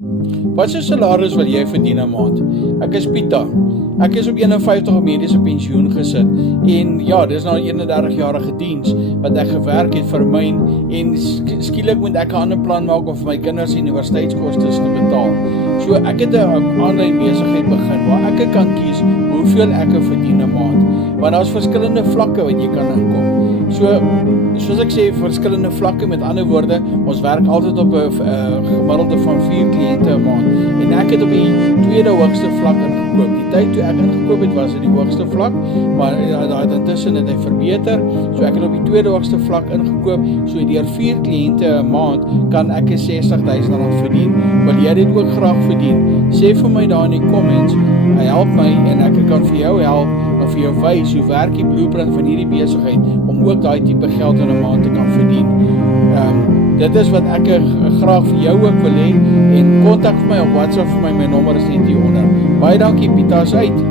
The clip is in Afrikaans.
Wat is 'n salaris wat jy verdien 'n maand? Ek is Pieter. Ek is op 51 op mediese pensioen gesit en ja, dis nou 'n 31-jarige diens wat ek gewerk het vir myn en skielik moet ek 'n ander plan maak om vir my kinders universiteitskoste te betaal. So ek het 'n aanlyn besigheid begin waar ek kan kies hoeveel ek verdien 'n maand. Want daar's verskillende vlakke wat jy kan inkom. So soos ek sê, verskillende vlakke, met ander woorde, ons werk altyd op 'n gemiddelde van 4 kliënte 'n maand en ek het op die tweede hoogste vlak ingekoop. Die tyd toe ek ingekoop het was dit die hoogste vlak, maar intussen het hy verbeter. So ek het op die tweede hoogste vlak ingekoop. So deur 4 kliënte 'n maand kan ek 60.000 rand verdien. Wil jy dit ook graag verdien? Sê vir my daar in die comments. Help my en ek kan vir jou help en vir jou wys hoe werk die blueprint van hierdie besigheid om ook daai tipe geld in 'n maand te kan verdien. Dit is wat ek graag vir jou ook wil hê en kontak my op WhatsApp vir my nommer is net hieronder. Baie dankie, Pieter, uit.